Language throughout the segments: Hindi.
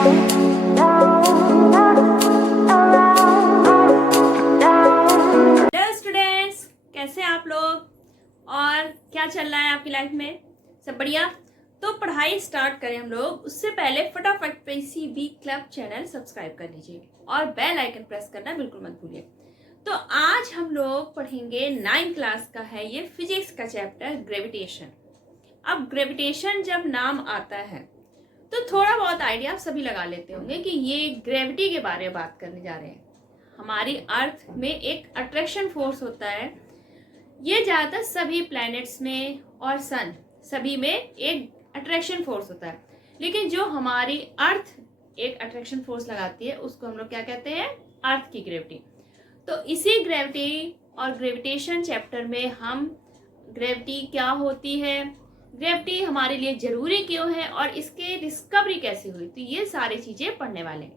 हेलो स्टूडेंट्स, कैसे हैं आप लोग और क्या चल रहा है आपकी लाइफ में? सब बढ़िया? तो पढ़ाई स्टार्ट करें हम लोग, उससे पहले फटाफट पीसीबी क्लब चैनल सब्सक्राइब कर लीजिए और बेल आइकन प्रेस करना बिल्कुल मत भूलिए। तो आज हम लोग पढ़ेंगे 9th क्लास का है ये फिजिक्स का चैप्टर ग्रेविटेशन। अब ग्रेविटेशन जब नाम आता है तो थोड़ा बहुत आइडिया आप सभी लगा लेते होंगे कि ये ग्रेविटी के बारे में बात करने जा रहे हैं। हमारी अर्थ में एक अट्रैक्शन फोर्स होता है, ये ज़्यादातर सभी प्लैनेट्स में और सन सभी में एक अट्रैक्शन फोर्स होता है, लेकिन जो हमारी अर्थ एक अट्रैक्शन फोर्स लगाती है उसको हम लोग क्या कहते हैं? अर्थ की ग्रेविटी। तो इसी ग्रेविटी और ग्रेविटेशन चैप्टर में हम ग्रेविटी क्या होती है, ग्रेविटी हमारे लिए ज़रूरी क्यों है और इसके डिस्कवरी कैसे हुई, तो ये सारी चीज़ें पढ़ने वाले हैं।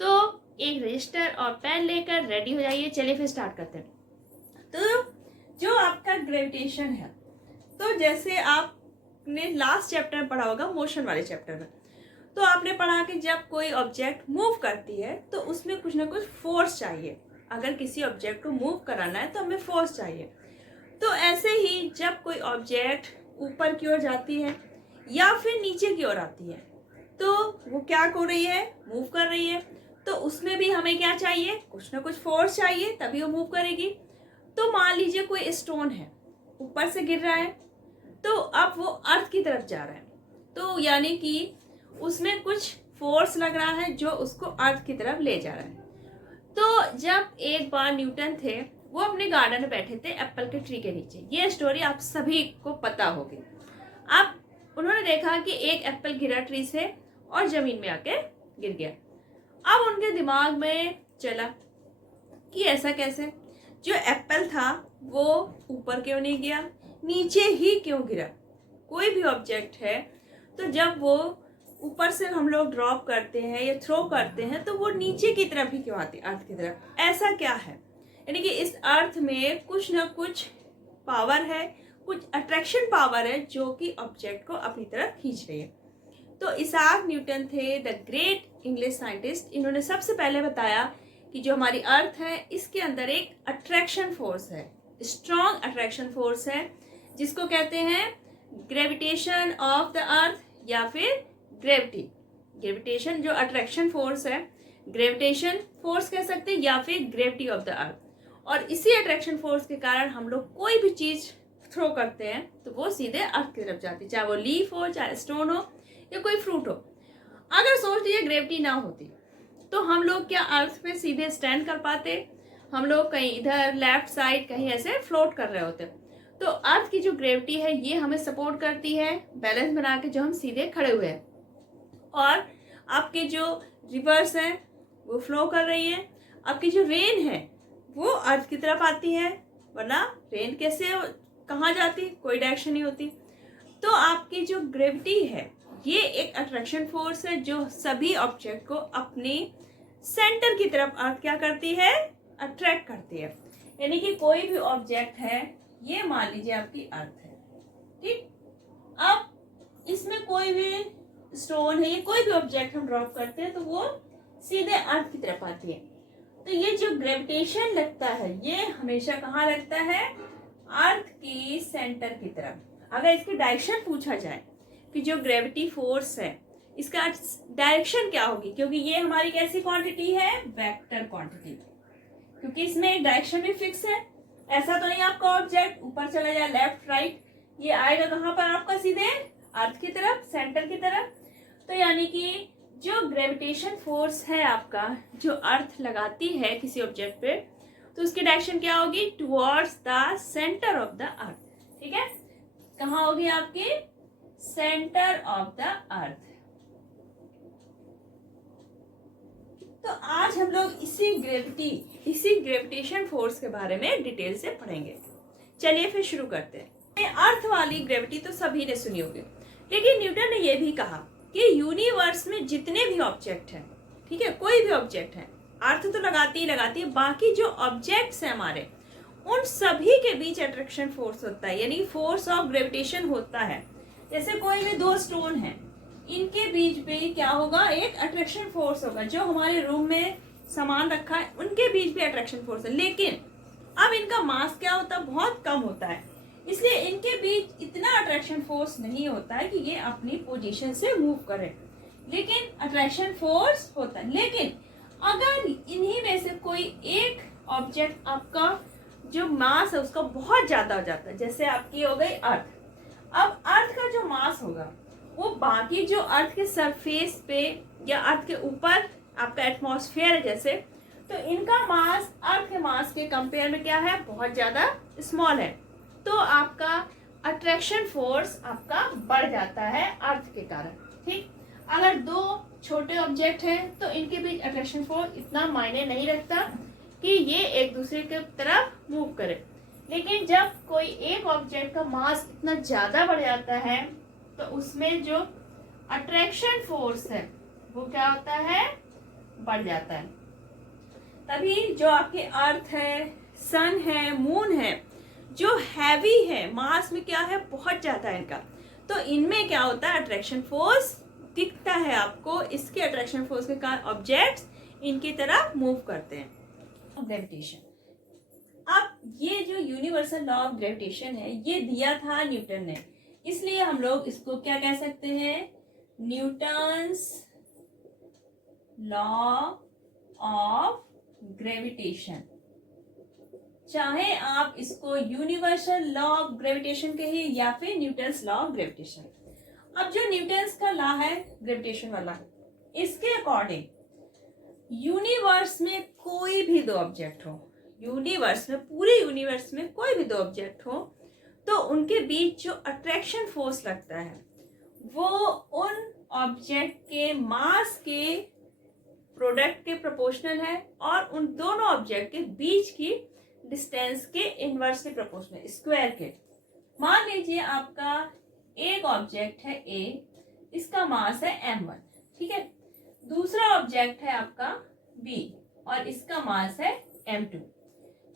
तो एक रजिस्टर और पेन लेकर रेडी हो जाइए। चलिए फिर स्टार्ट करते हैं। तो जो आपका ग्रेविटेशन है, तो जैसे आपने लास्ट चैप्टर में पढ़ा होगा, मोशन वाले चैप्टर में, तो आपने पढ़ा कि जब कोई ऑब्जेक्ट मूव करती है तो उसमें कुछ ना कुछ फोर्स चाहिए। अगर किसी ऑब्जेक्ट को मूव कराना है तो हमें फोर्स चाहिए। तो ऐसे ही जब कोई ऑब्जेक्ट ऊपर की ओर जाती है या फिर नीचे की ओर आती है तो वो क्या कर रही है? मूव कर रही है। तो उसमें भी हमें क्या चाहिए? कुछ ना कुछ फोर्स चाहिए, तभी वो मूव करेगी। तो मान लीजिए कोई स्टोन है, ऊपर से गिर रहा है, तो अब वो अर्थ की तरफ जा रहा है, तो यानी कि उसमें कुछ फोर्स लग रहा है जो उसको अर्थ की तरफ ले जा रहा है। तो जब एक बार न्यूटन थे, वो अपने गार्डन में बैठे थे एप्पल के ट्री के नीचे। ये स्टोरी आप सभी को पता होगी। अब उन्होंने देखा कि एक एप्पल गिरा ट्री से और जमीन में आके गिर गया। अब उनके दिमाग में चला कि ऐसा कैसे? जो एप्पल था वो ऊपर क्यों नहीं गया, नीचे ही क्यों गिरा? कोई भी ऑब्जेक्ट है तो जब वो ऊपर से हम लोग ड्रॉप करते हैं या थ्रो करते हैं तो वो नीचे की तरफ ही क्यों आती, अर्थ की तरफ? ऐसा क्या है? यानी कि इस अर्थ में कुछ ना कुछ पावर है, कुछ अट्रैक्शन पावर है जो कि ऑब्जेक्ट को अपनी तरफ खींच रही है। तो इसाक न्यूटन थे द ग्रेट इंग्लिश साइंटिस्ट। इन्होंने सबसे पहले बताया कि जो हमारी अर्थ है इसके अंदर एक अट्रैक्शन फोर्स है, स्ट्रॉन्ग अट्रैक्शन फोर्स है, जिसको कहते हैं ग्रेविटेशन ऑफ द अर्थ या फिर ग्रेविटी। ग्रेविटेशन जो अट्रैक्शन फोर्स है, ग्रेविटेशन फोर्स कह सकते हैं या फिर ग्रेविटी ऑफ द अर्थ। और इसी अट्रैक्शन फोर्स के कारण हम लोग कोई भी चीज थ्रो करते हैं तो वो सीधे अर्थ की तरफ जाती है, चाहे वो लीफ हो, चाहे स्टोन हो या कोई फ्रूट हो। अगर सोच लीजिए ग्रेविटी ना होती तो हम लोग क्या अर्थ पे सीधे स्टैंड कर पाते? हम लोग कहीं इधर लेफ्ट साइड कहीं ऐसे फ्लोट कर रहे होते। तो अर्थ की जो ग्रेविटी है ये हमें सपोर्ट करती है, बैलेंस बना के जो हम सीधे खड़े हुए हैं। और आपके जो रिवर्स हैं वो फ्लो कर रही है। आपकी जो रेन है वो अर्थ की तरफ आती है, वरना रेन कैसे कहाँ जाती? कोई डायरेक्शन नहीं होती। तो आपकी जो ग्रेविटी है ये एक अट्रैक्शन फोर्स है जो सभी ऑब्जेक्ट को अपनी सेंटर की तरफ अर्थ क्या करती है? अट्रैक्ट करती है। यानी कि कोई भी ऑब्जेक्ट है, ये मान लीजिए आपकी अर्थ है, ठीक? अब इसमें कोई भी स्टोन है, ये कोई भी ऑब्जेक्ट हम ड्रॉप करते हैं तो वो सीधे अर्थ की तरफ आती है। तो ये जो ग्रेविटेशन लगता है ये हमेशा कहाँ लगता है? अर्थ की सेंटर की तरफ। अगर इसकी डायरेक्शन पूछा जाए कि जो ग्रेविटी फोर्स है इसका डायरेक्शन क्या होगी, क्योंकि ये हमारी कैसी क्वांटिटी है? वेक्टर क्वांटिटी, क्योंकि इसमें एक डायरेक्शन भी फिक्स है। ऐसा तो नहीं आपका ऑब्जेक्ट ऊपर चला जाए लेफ्ट राइट, ये आएगा कहाँ पर आपका? सीधे अर्थ की तरफ, सेंटर की तरफ। तो यानी कि जो ग्रेविटेशन फोर्स है आपका, जो अर्थ लगाती है किसी ऑब्जेक्ट पे, तो उसकी डायरेक्शन क्या होगी? Towards the centre of the earth. ठीक है, कहाँ होगी आपकी? Centre of the earth. तो आज हम लोग इसी ग्रेविटेशन फोर्स के बारे में डिटेल से पढ़ेंगे। चलिए फिर शुरू करते हैं। अर्थ वाली ग्रेविटी तो सभी ने सुनी होगी, लेकिन न्यूटन ने यह भी कहा कि यूनिवर्स में जितने भी ऑब्जेक्ट हैं, ठीक है, कोई भी ऑब्जेक्ट है, अर्थ तो लगाती ही है, बाकी जो ऑब्जेक्ट्स हैं हमारे, उन सभी के बीच अट्रैक्शन फोर्स होता है, यानी फोर्स ऑफ ग्रेविटेशन होता है। जैसे कोई भी दो स्टोन है, इनके बीच में क्या होगा, एक अट्रैक्शन फोर्स होगा। जो हमारे रूम में सामान रखा है उनके बीच भी अट्रैक्शन फोर्स है, लेकिन अब इनका मास क्या होता है, बहुत कम होता है, इसलिए इनके बीच इतना अट्रैक्शन फोर्स नहीं होता है कि ये अपनी पोजीशन से मूव करें, लेकिन अट्रैक्शन फोर्स होता है। लेकिन अगर इन्हीं में से कोई एक ऑब्जेक्ट आपका जो मास है उसका बहुत ज्यादा हो जाता है, जैसे आपकी हो गई अर्थ। अब अर्थ का जो मास होगा वो बाकी जो अर्थ के सरफेस पे या अर्थ के ऊपर आपका एटमॉस्फेयर है जैसे, तो इनका मास अर्थ के मास के कंपेयर में क्या है, बहुत ज्यादा स्मॉल है। तो आपका अट्रैक्शन फोर्स आपका बढ़ जाता है अर्थ के कारण। ठीक, अगर दो छोटे ऑब्जेक्ट हैं तो इनके बीच अट्रैक्शन फोर्स इतना मायने नहीं रखता कि ये एक दूसरे की तरफ मूव करे। लेकिन जब कोई एक ऑब्जेक्ट का मास इतना ज्यादा बढ़ जाता है तो उसमें जो अट्रैक्शन फोर्स है वो क्या होता है, बढ़ जाता है। तभी जो आपके अर्थ है, सन है, मून है, जो हैवी है, मास में क्या है, बहुत ज्यादा है इनका, तो इनमें क्या होता है, अट्रैक्शन फोर्स दिखता है आपको। इसके अट्रैक्शन फोर्स के कारण ऑब्जेक्ट्स इनकी तरफ मूव करते हैं। ग्रेविटेशन, अब ये जो यूनिवर्सल लॉ ऑफ ग्रेविटेशन है ये दिया था न्यूटन ने, इसलिए हम लोग इसको क्या कह सकते हैं, न्यूटन्स लॉ ऑफ ग्रेविटेशन। चाहे आप इसको यूनिवर्सल लॉ ऑफ ग्रेविटेशन कहिए या फिर न्यूटन्स लॉ ऑफ ग्रेविटेशन। अब जो न्यूटन्स का लॉ है ग्रेविटेशन वाला, इसके अकॉर्डिंग यूनिवर्स में कोई भी दो ऑब्जेक्ट हो, यूनिवर्स में, पूरे यूनिवर्स में कोई भी दो ऑब्जेक्ट हो, तो उनके बीच जो अट्रैक्शन फोर्स लगता है वो उन ऑब्जेक्ट के मास के प्रोडक्ट के प्रोपोर्शनल है और उन दोनों ऑब्जेक्ट के बीच की डिस्टेंस के इनवर्सली प्रोपोर्शनल, स्क्वायर के। मान लीजिए आपका एक ऑब्जेक्ट है ए, इसका मास है m1, ठीक है। दूसरा ऑब्जेक्ट है आपका बी और इसका मास है m2।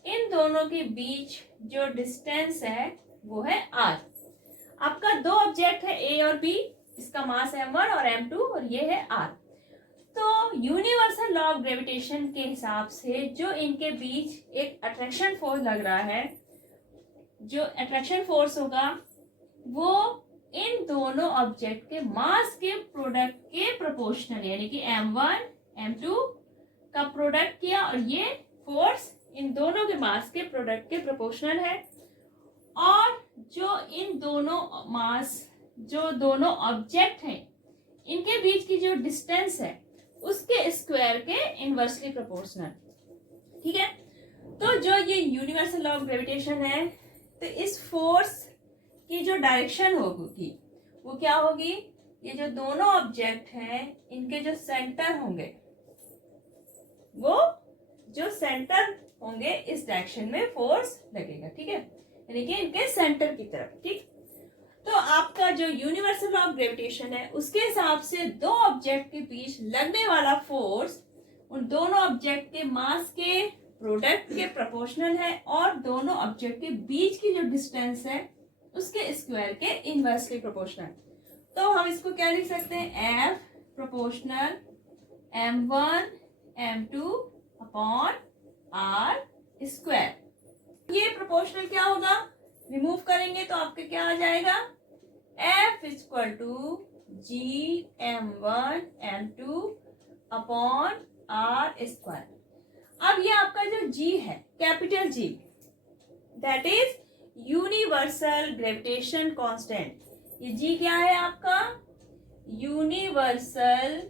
इन दोनों के बीच जो डिस्टेंस है वो है r। आपका दो ऑब्जेक्ट है ए और बी, इसका मास है m1 और m2 और ये है r। तो यूनिवर्सल लॉ ऑफ ग्रेविटेशन के हिसाब से जो इनके बीच एक अट्रैक्शन फोर्स लग रहा है, जो अट्रैक्शन फोर्स होगा वो इन दोनों ऑब्जेक्ट के मास के प्रोडक्ट के प्रोपोर्शनल, यानी कि m1 m2 का प्रोडक्ट किया और ये फोर्स इन दोनों के मास के प्रोडक्ट के प्रोपोर्शनल है। और जो इन दोनों मास, जो दोनों ऑब्जेक्ट हैं, इनके बीच की जो डिस्टेंस है उसके स्क्वायर के इनवर्सली प्रोपोर्शनल। ठीक है, तो जो ये यूनिवर्सल लॉ ऑफ ग्रेविटेशन है, तो इस फोर्स की जो डायरेक्शन होगी वो क्या होगी, ये जो दोनों ऑब्जेक्ट हैं इनके जो सेंटर होंगे, वो जो सेंटर होंगे इस डायरेक्शन में फोर्स लगेगा। ठीक है, यानी कि इनके सेंटर की तरफ। ठीक, तो आपका जो यूनिवर्सल लॉ ऑफ ग्रेविटेशन है उसके हिसाब से दो ऑब्जेक्ट के बीच लगने वाला फोर्स उन दोनों ऑब्जेक्ट के मास के प्रोडक्ट के प्रोपोर्शनल है और दोनों ऑब्जेक्ट के बीच की जो डिस्टेंस है उसके स्क्वायर के इनवर्सली प्रोपोर्शनल। तो हम इसको क्या लिख सकते हैं, F proportional m1 m2 upon r square. ये प्रोपोर्शनल क्या होगा, रिमूव करेंगे तो आपके क्या आ जाएगा, F equal to g m1 m2 upon r square. अब ये आपका जो g है, capital G, that is universal gravitation constant. ये g क्या है आपका, यूनिवर्सल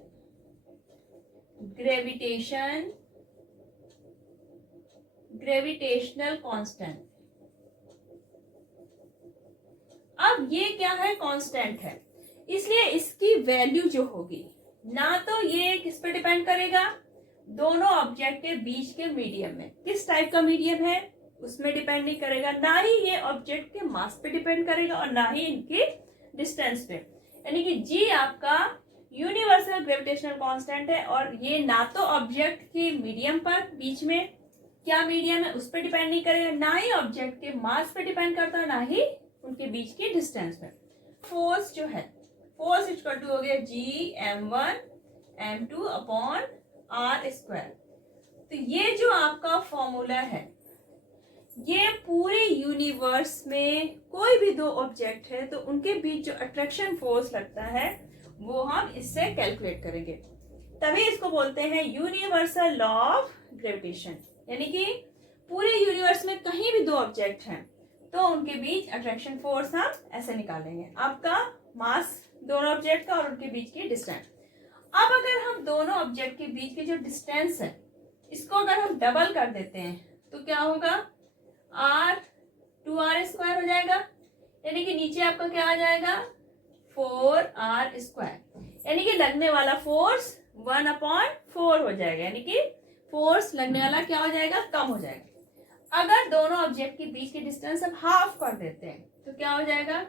ग्रेविटेशनल कांस्टेंट। अब ये क्या है, कांस्टेंट है, इसलिए इसकी वैल्यू जो होगी ना तो ये किस पे डिपेंड करेगा, दोनों ऑब्जेक्ट के बीच के मीडियम में, किस टाइप का मीडियम है उसमें डिपेंड नहीं करेगा, ना ही ये ऑब्जेक्ट के मास पे डिपेंड करेगा और ना ही इनकी डिस्टेंस पे। यानी कि जी आपका यूनिवर्सल ग्रेविटेशनल कांस्टेंट है और ये ना तो ऑब्जेक्ट के मीडियम पर, बीच में क्या मीडियम है उस पर डिपेंड नहीं करेगा, ना ही ऑब्जेक्ट के मास पे डिपेंड करता है, ना ही उनके बीच की डिस्टेंस पे। फोर्स जो है, फोर्स इक्वल टू हो गया G m1 m2 upon r square. तो ये जो आपका फॉर्मूला है, ये पूरे यूनिवर्स में कोई भी दो ऑब्जेक्ट है तो उनके बीच जो अट्रैक्शन फोर्स लगता है वो हम इससे कैलकुलेट करेंगे। तभी इसको बोलते हैं यूनिवर्सल लॉ ऑफ ग्रेविटेशन। यानी कि पूरे यूनिवर्स में कहीं भी दो ऑब्जेक्ट हैं तो उनके बीच अट्रैक्शन फोर्स हम ऐसे निकालेंगे, आपका मास दोनों ऑब्जेक्ट का और उनके बीच की डिस्टेंस। अब अगर हम दोनों ऑब्जेक्ट के बीच की जो डिस्टेंस है इसको अगर हम डबल कर देते हैं तो क्या होगा, r 2r स्क्वायर हो जाएगा। यानी कि नीचे आपका क्या आ जाएगा 4r स्क्वायर। यानी कि लगने वाला फोर्स 1/4 हो जाएगा। यानी कि फोर्स लगने वाला क्या हो जाएगा, कम हो जाएगा। अगर दोनों ऑब्जेक्ट के बीच की डिस्टेंस हम हाफ कर देते हैं तो क्या हो जाएगा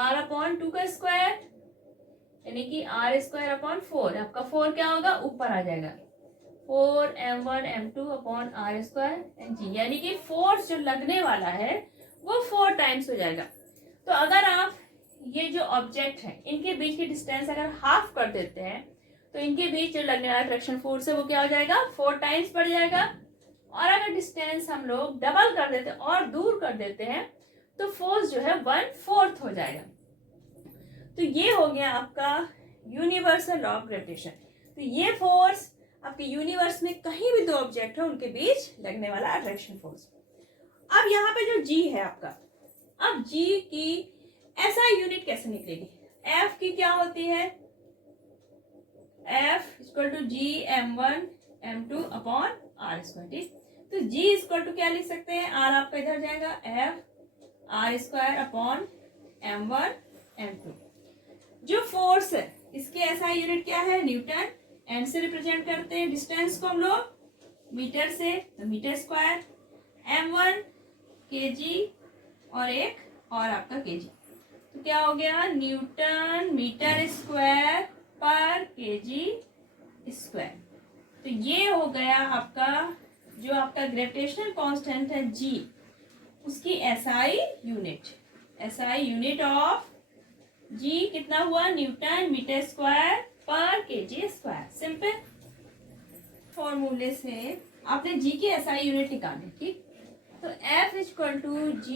r/2 का स्क्वायर, यानी कि r²/4। आपका 4 क्या होगा, ऊपर आ जाएगा 4m1 m2 upon r square and g। यानी कि फोर्स जो लगने वाला है वो 4 टाइम्स हो जाएगा। तो अगर आप ये जो ऑब्जेक्ट है इनके बीच की डिस्टेंस अगर हाफ कर देते हैं तो इनके बीच जो लगने वाला अट्रैक्शन फोर्स है वो क्या हो जाएगा 4 टाइम्स बढ़ जाएगा। और अगर डिस्टेंस हम लोग डबल कर देते हैं और दूर कर देते हैं तो फोर्स जो है 1/4 हो जाएगा। तो ये हो गया आपका यूनिवर्सल लॉ ऑफ ग्रेविटेशन। तो ये फोर्स आपके यूनिवर्स में कहीं भी दो ऑब्जेक्ट है उनके बीच लगने वाला अट्रैक्शन फोर्स। अब यहाँ पे जो G है आपका, अब G की ऐसा यूनिट कैसे निकलेगी, F की क्या होती है, F equal to G m1 m2 upon r square. ठीक, तो G इक्वल टू क्या लिख सकते हैं, R आपका इधर जाएगा F r square upon m1 m2। जो फोर्स है इसके ऐसा यूनिट क्या है, न्यूटन। एम से रिप्रेजेंट करते हैं, डिस्टेंस को हम लोग मीटर से, तो मीटर स्क्वायर, m1 kg और एक और आपका kg। तो क्या हो गया, न्यूटन मीटर स्क्वायर पर kg स्क्वायर। तो ये हो गया आपका जो आपका ग्रेविटेशनल कांस्टेंट है G, उसकी SI unit. SI unit of G कितना हुआ, न्यूटन मीटर स्क्वायर पर kg स्क्वायर। सिंपल फॉर्मूले से आपने G की SI यूनिट निकाली। ठीक, तो F equal to G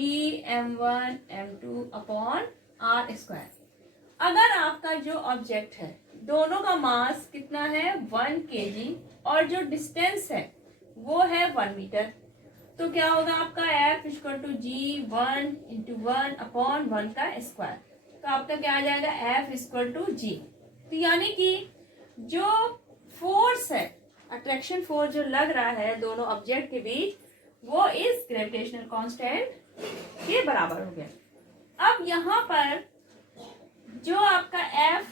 m1 m2 upon r square. अगर आपका जो ऑब्जेक्ट है दोनों का मास कितना है 1 kg और जो डिस्टेंस है वो है 1 मीटर, तो क्या होगा आपका F equal to G1 × 1 upon 1 का स्क्वायर। तो आपका क्या आ जाएगा F इक्वल टू G। तो यानी कि जो फोर्स है, अट्रैक्शन फोर्स जो लग रहा है दोनों ऑब्जेक्ट के बीच, वो इस ग्रेविटेशनल कांस्टेंट के बराबर हो गया। अब यहाँ पर जो आपका F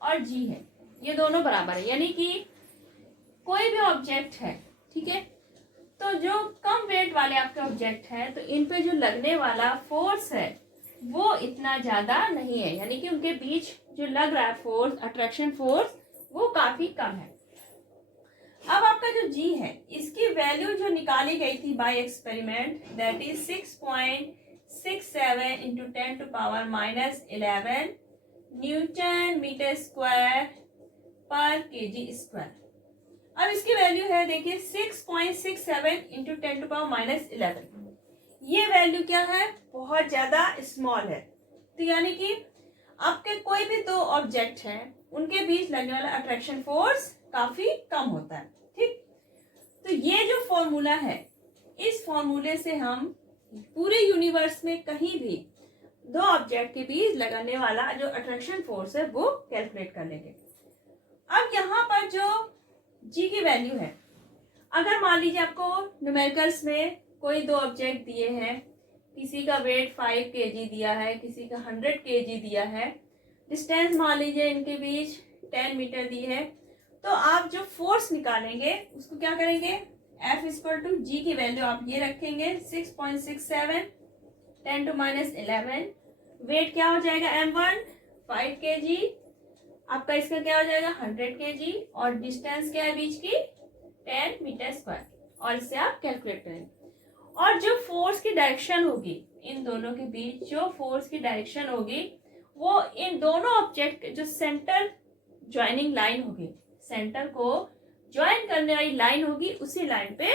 और G है ये दोनों बराबर है, यानी कि कोई भी ऑब्जेक्ट है, ठीक है, तो जो कम वेट वाले आपके ऑब्जेक्ट हैं तो इन पे जो लगने वाला फोर्स है वो इतना ज्यादा नहीं है, यानी कि उनके बीच जो लग रहा है फोर्स, अट्रैक्शन फोर्स, वो काफी कम है। अब आपका जो G है इसकी वैल्यू जो निकाली गई थी by experiment, that is 6.67 × 10⁻⁻11 newton metre square पर kg स्क्वायर। अब इसकी वैल्यू है देखिए 6.67 × 10⁻11। ये वैल्यू क्या है, बहुत ज्यादा स्मॉल है। तो यानी कि आपके कोई भी दो ऑब्जेक्ट हैं उनके बीच लगने वाला अट्रैक्शन फोर्स काफी कम होता है। ठीक, तो ये जो फॉर्मूला है, इस फॉर्मूले से हम पूरे यूनिवर्स में कहीं भी दो ऑब्जेक्ट के बीच लगाने वाला जो अट्रैक्शन फोर्स है वो कैलकुलेट कर लेंगे। अब यहाँ पर जो G की वैल्यू है, अगर मान लीजिए आपको न्यूमेरिकल्स में कोई दो ऑब्जेक्ट दिए हैं, किसी का वेट 5 kg दिया है, किसी का 100 kg दिया है, डिस्टेंस मान लीजिए इनके बीच 10 मीटर दी है, तो आप जो फोर्स निकालेंगे उसको क्या करेंगे, F इक्वल टू G की वैल्यू आप ये रखेंगे 6.67 10⁻11। वेट क्या हो जाएगा m1 5 kg, आपका इसका क्या हो जाएगा 100 kg और डिस्टेंस क्या है बीच की 10 मीटर स्क्वायर, और इससे आप कैलकुलेट करेंगे। और जो फोर्स की डायरेक्शन होगी इन दोनों के बीच, जो फोर्स की डायरेक्शन होगी वो इन दोनों ऑब्जेक्ट जो सेंटर ज्वाइनिंग लाइन होगी, सेंटर को ज्वाइन करने वाली लाइन होगी, उसी लाइन पे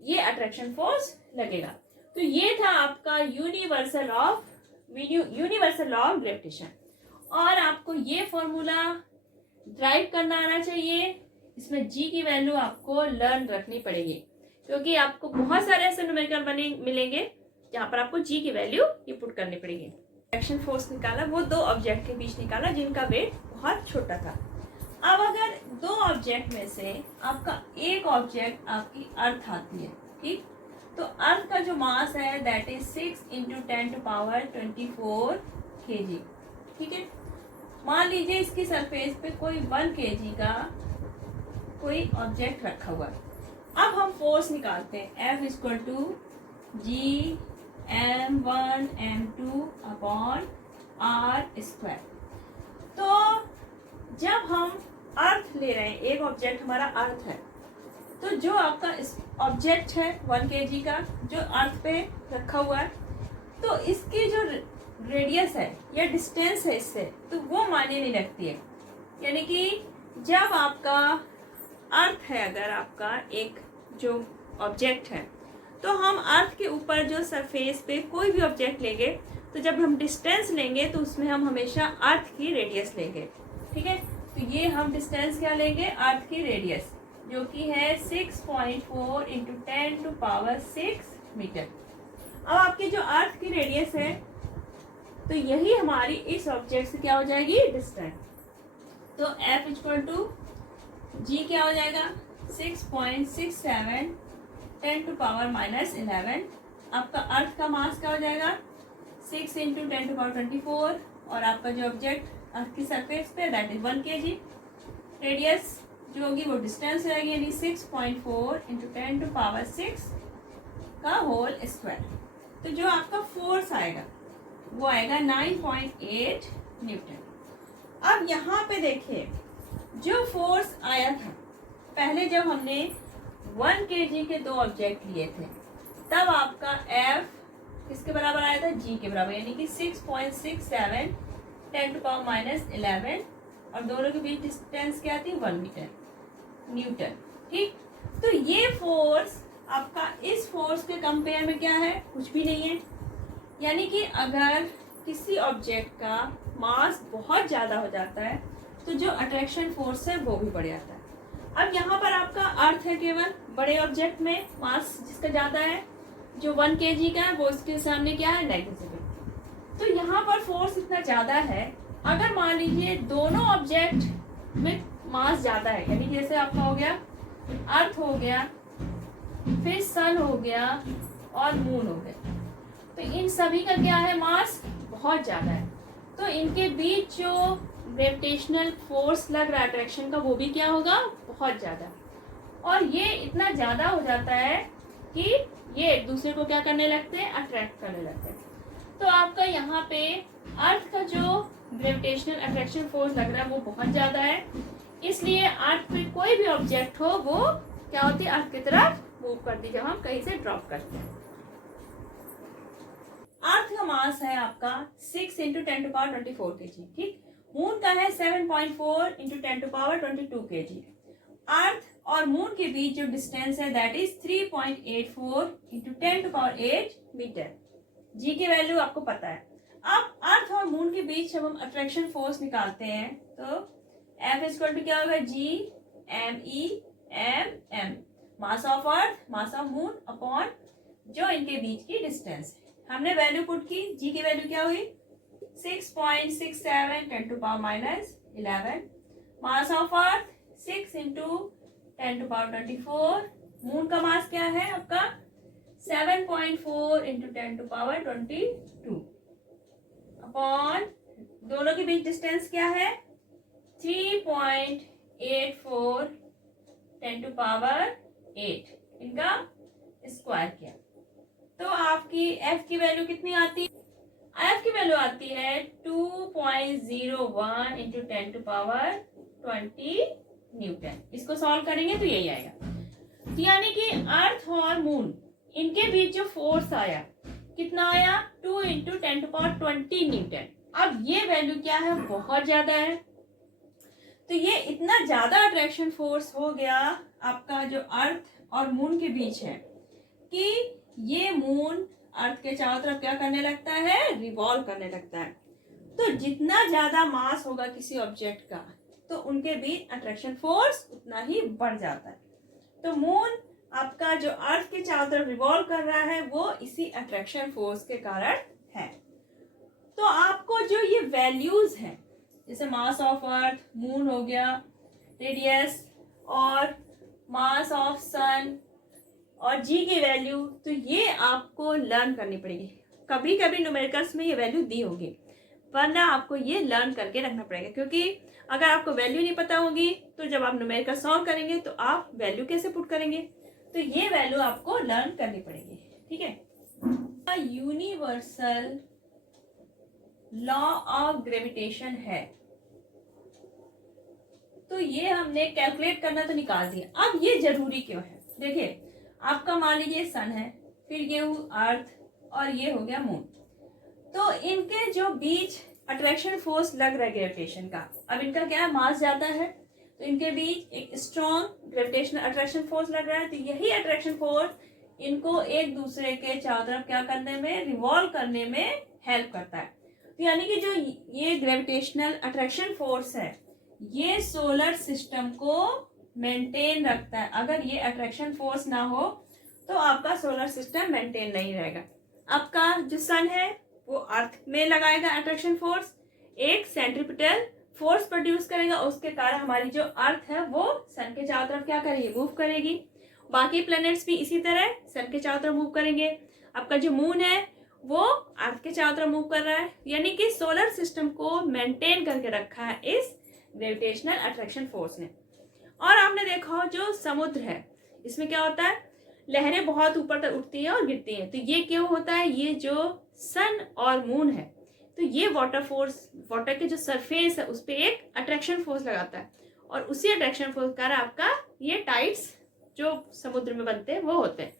ये अट्रैक्शन फोर्स लगेगा। तो ये था आपका यूनिवर्सल लॉ ऑफ ग्रेविटेशन। और आपको ये फॉर्मूला ड्राइव करना आना चाहिए। इसमें जी की वैल्यू आपको लर्न रखनी पड़ेगी, क्योंकि आपको बहुत सारे ऐसे न्यूमेरिकल मिलेंगे जहां पर आपको जी की वैल्यू ये पुट करनी पड़ेगी। अट्रैक्शन फोर्स निकाला, वो दो ऑब्जेक्ट के बीच निकाला जिनका वेट बहुत छोटा था। अब अगर दो ऑब्जेक्ट में से आपका एक ऑब्जेक्ट आपकी अर्थ आती है, ठीक, तो अर्थ का जो मास है दैट इज 6 × 10⁻24 kg, ठीक है। मान लीजिए इसकी सरफेस पे कोई 1 kg का कोई ऑब्जेक्ट रखा हुआ है। अब हम फोर्स निकालते हैं, F = G m1 m2 upon r²। तो जब हम अर्थ ले रहे हैं, एक ऑब्जेक्ट हमारा अर्थ है, तो जो आपका ऑब्जेक्ट है 1 kg का जो अर्थ पे रखा हुआ है, तो इसकी जो रेडियस है या डिस्टेंस है इससे, तो वो मायने नहीं रखती है। यानी कि जब आपका अर्थ है, अगर आपका एक जो ऑब्जेक्ट है, तो हम अर्थ के ऊपर जो सरफेस पे कोई भी ऑब्जेक्ट लेंगे, तो जब हम डिस्टेंस लेंगे तो उसमें हम हमेशा अर्थ की रेडियस लेंगे, ठीक है। तो ये हम डिस्टेंस क्या लेंगे, अर्थ की रेडियस, जो कि है 6.4 × 10⁻6 मीटर। अब आपकी जो अर्थ की रेडियस है, तो यही हमारी इस ऑब्जेक्ट से क्या हो जाएगी, डिस्टेंस। तो F = G क्या हो जाएगा, 6.67 10⁻−11। आपका अर्थ का मास क्या हो जाएगा, 6 × 10⁻24, और आपका जो ऑब्जेक्ट अर्थ की सरफेस पे दैट इज 1 kg। रेडियस जो होगी वो डिस्टेंस रहेगी, यानी 6.4 × 10⁻6 का होल स्क्वायर। तो जो आपका फोर्स आएगा वो आएगा 9.8 न्यूटन। अब यहाँ पे देखिए, जो फोर्स आया था पहले जब हमने 1 kg के दो ऑब्जेक्ट लिए थे, तब आपका F किसके बराबर आया था, G के बराबर, यानी कि 6.67 10⁻−11, और दोनों के बीच डिस्टेंस क्या थी, 1 मीटर न्यूटन, ठीक। तो ये फोर्स आपका इस फोर्स के कंपेयर में क्या है, कुछ भी नहीं है। यानी कि अगर किसी ऑब्जेक्ट का मास बहुत ज़्यादा हो जाता है, तो जो अट्रैक्शन फोर्स है वो भी बढ़ जाता है। अब यहाँ पर आपका अर्थ है, केवल बड़े ऑब्जेक्ट में मास जिसका ज़्यादा है, जो 1 kg का है, वो इसके सामने क्या है, नेग्लिजिबल। तो यहाँ पर फोर्स इतना ज़्यादा है, अगर मान लीजिए दोनों ऑब्जेक्ट में मास ज़्यादा है, यानी जैसे आपका हो गया अर्थ हो गया, फिर सन हो गया और मून हो गया, तो इन सभी का क्या है, मास बहुत ज़्यादा है। तो इनके बीच जो ग्रेविटेशनल फोर्स लग रहा है अट्रैक्शन का, वो भी क्या होगा, बहुत ज़्यादा। और ये इतना ज़्यादा हो जाता है कि ये एक दूसरे को क्या करने लगते हैं, अट्रैक्ट करने लगते हैं। तो आपका यहाँ पे अर्थ का जो ग्रेविटेशनल अट्रैक्शन फोर्स लग रहा है वो बहुत ज़्यादा है, इसलिए अर्थ पे कोई भी ऑब्जेक्ट हो वो क्या होती है, अर्थ की तरफ मूव करती है जब हम कहीं से ड्रॉप करते हैं। अर्थ का मास है आपका 6 × 10⁻24 kg, ठीक। मून का है 7.4 × 10⁻22 kg। अर्थ और मून के बीच जो डिस्टेंस है दैट इज 3.84 × 10⁸ मीटर। जी की वैल्यू आपको पता है। अब अर्थ और मून के बीच जब हम अट्रैक्शन फोर्स निकालते हैं, तो F = क्या होगा, G m mass of earth, mass of moon upon जो इनके बीच की डिस्टेंस है। हमने वैल्यू पुट की, जी की वैल्यू क्या हुई, 6.67 10⁻11। मास ऑफ अर्थ 6 × 10⁻24। मून का मास क्या है आपका, 7.4 × 10⁻22 अपॉन दोनों के बीच डिस्टेंस क्या है, 3.84 10⁸ इनका स्क्वायर किया, तो आपकी F की वैल्यू कितनी आती है, F की वैल्यू आती है 2.01 × 10⁻20 न्यूटन। इसको सॉल्व करेंगे तो यही आएगा। यानी कि अर्थ और मून इनके बीच जो फोर्स आया कितना आया, 2 × 10⁻20 न्यूटन। अब ये वैल्यू क्या है, बहुत ज़्यादा है। तो ये इतना ज़्यादा अट्रैक्शन फोर्स हो गया आपका जो अर्थ और मून के बीच है कि ये मून अर्थ के चारों तरफ क्या करने लगता है, रिवॉल्व करने लगता है। तो जितना ज़्यादा मास होगा किसी ऑब्जेक्ट का तो उनके बीच अट्रैक्शन फोर्स उतना ही बढ़ जाता है। तो मून आपका जो अर्थ के चारों तरफ रिवॉल्व कर रहा है वो इसी अट्रैक्शन फोर्स के कारण है। तो आपको जो ये वैल्यूज हैं, जैसे मास ऑफ अर्थ, मून हो गया, रेडियस और मास ऑफ सन और जी की वैल्यू, तो ये आपको लर्न करनी पड़ेगी। कभी कभी न्यूमेरिकल्स में ये वैल्यू दी होगी, वरना आपको ये लर्न करके रखना पड़ेगा, क्योंकि अगर आपको वैल्यू नहीं पता होगी तो जब आप न्यूमेरिकल सॉल्व करेंगे तो आप वैल्यू कैसे पुट करेंगे। तो ये वैल्यू आपको लर्न करनी पड़ेगी, ठीक है। यूनिवर्सल लॉ ऑफ ग्रेविटेशन है, तो ये हमने कैलकुलेट करना तो निकाल दिया। अब ये जरूरी क्यों है, देखिए आपका मान लीजिए सन है, फिर ये अर्थ और ये हो गया मून। तो इनके जो बीच अट्रैक्शन फोर्स लग रहा है ग्रेविटेशन का, अब इनका क्या है, मास ज्यादा है, तो इनके बीच एक स्ट्रॉन्ग ग्रेविटेशनल अट्रैक्शन फोर्स लग रहा है। तो यही अट्रैक्शन फोर्स इनको एक दूसरे के चारों तरफ क्या करने में, रिवॉल्व करने में हेल्प करता है। तो यानी कि जो ये ग्रेविटेशनल अट्रैक्शन फोर्स है ये सोलर सिस्टम को मेंटेन रखता है। अगर ये अट्रैक्शन फोर्स ना हो तो आपका सोलर सिस्टम मेंटेन नहीं रहेगा। आपका जो सन है वो अर्थ में लगाएगा अट्रैक्शन फोर्स, एक सेंट्रीपिटल फोर्स प्रोड्यूस करेगा, उसके कारण हमारी जो अर्थ है वो सन के चारों तरफ क्या करेगी, मूव करेगी। बाकी प्लैनेट्स भी इसी तरह सन के चारों तरफ मूव करेंगे। आपका जो मून है वो अर्थ के चारों तरफ मूव कर रहा है, यानी कि सोलर सिस्टम को मेंटेन करके रखा है इस ग्रेविटेशनल अट्रैक्शन फोर्स ने। और आपने देखा हो जो समुद्र है इसमें क्या होता है, लहरें बहुत ऊपर तक उठती है और गिरती है। तो ये क्यों होता है, ये जो सन और मून है तो ये वाटर फोर्स, वाटर के जो सरफेस है उस पर एक अट्रैक्शन फोर्स लगाता है, और उसी अट्रैक्शन फोर्स का आपका ये टाइड्स जो समुद्र में बनते हैं वो होते हैं।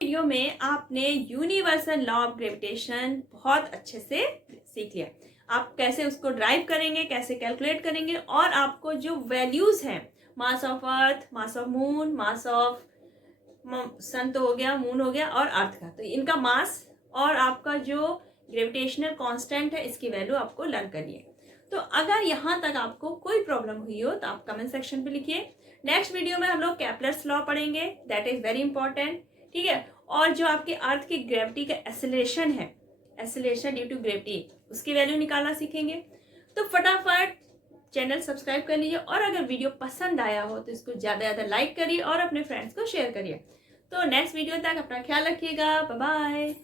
वीडियो में आपने यूनिवर्सल लॉ ऑफ ग्रेविटेशन बहुत अच्छे से सीख लिया। आप कैसे उसको ड्राइव करेंगे, कैसे कैलकुलेट करेंगे, और आपको जो वैल्यूज हैं, mass of earth, mass of moon, mass of sun तो हो गया, मून हो गया, और अर्थ का, तो इनका मास और आपका जो ग्रेविटेशनल कांस्टेंट है इसकी वैल्यू आपको लर्न करिए। तो अगर यहाँ तक आपको कोई प्रॉब्लम हुई हो तो आप कमेंट सेक्शन पे लिखिए। नेक्स्ट वीडियो में हम लोग केपलर्स लॉ पढ़ेंगे, दैट इज वेरी इंपॉर्टेंट, ठीक है। और जो आपके अर्थ की ग्रेविटी का एक्सेलरेशन है, एक्सेलरेशन ड्यू टू ग्रेविटी, उसकी वैल्यू निकालना सीखेंगे। तो फटाफट चैनल सब्सक्राइब कर लीजिए, और अगर वीडियो पसंद आया हो तो इसको ज़्यादा से ज़्यादा लाइक करिए और अपने फ्रेंड्स को शेयर करिए। तो नेक्स्ट वीडियो तक अपना ख्याल रखिएगा, बाय बाय।